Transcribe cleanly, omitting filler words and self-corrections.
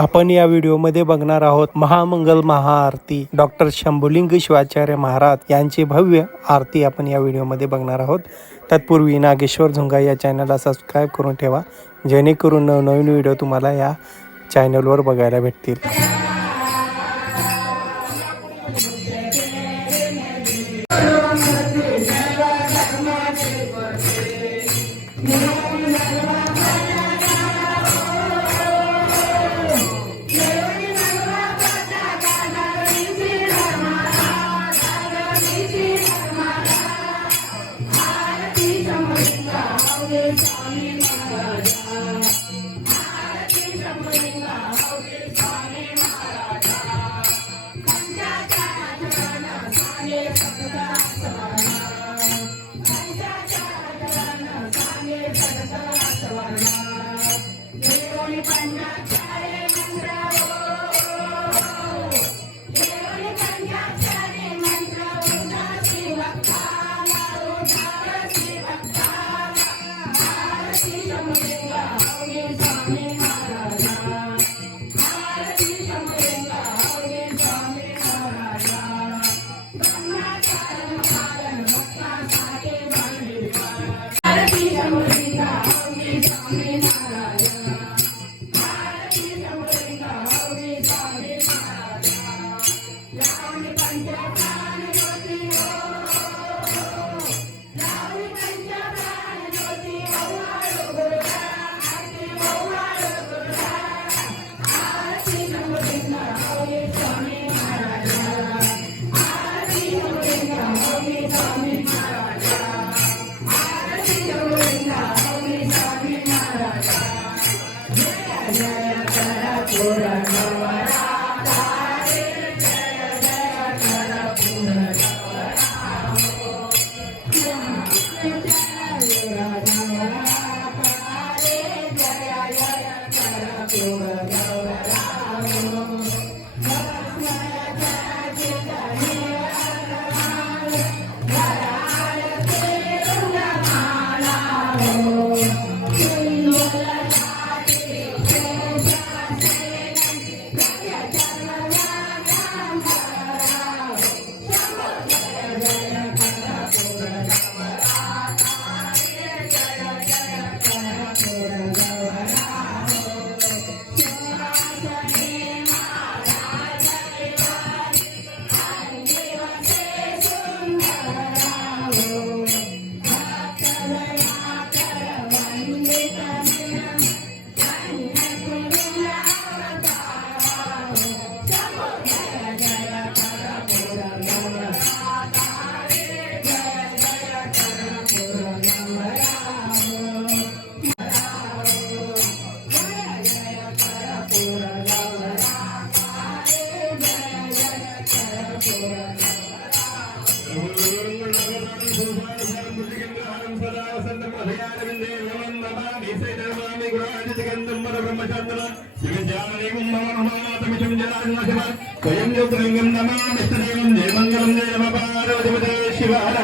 आपण या व्हिडिओमध्ये बघणार आहोत महामंगल महाआरती डॉक्टर शंभुलिंग शिवाचार्य महाराज यांची भव्य आरती आपण या व्हिडिओमध्ये बघणार आहोत। तत्पूर्वी नागेश्वर झुंगा या चॅनलला सबस्क्राईब करून ठेवा, जेणेकरून नवनवीन व्हिडिओ तुम्हाला या चॅनलवर बघायला भेटतील। स्वयं ज्योतिर्लिंगं नमामि जय मंगलम जय नमः पार्वती शिवाय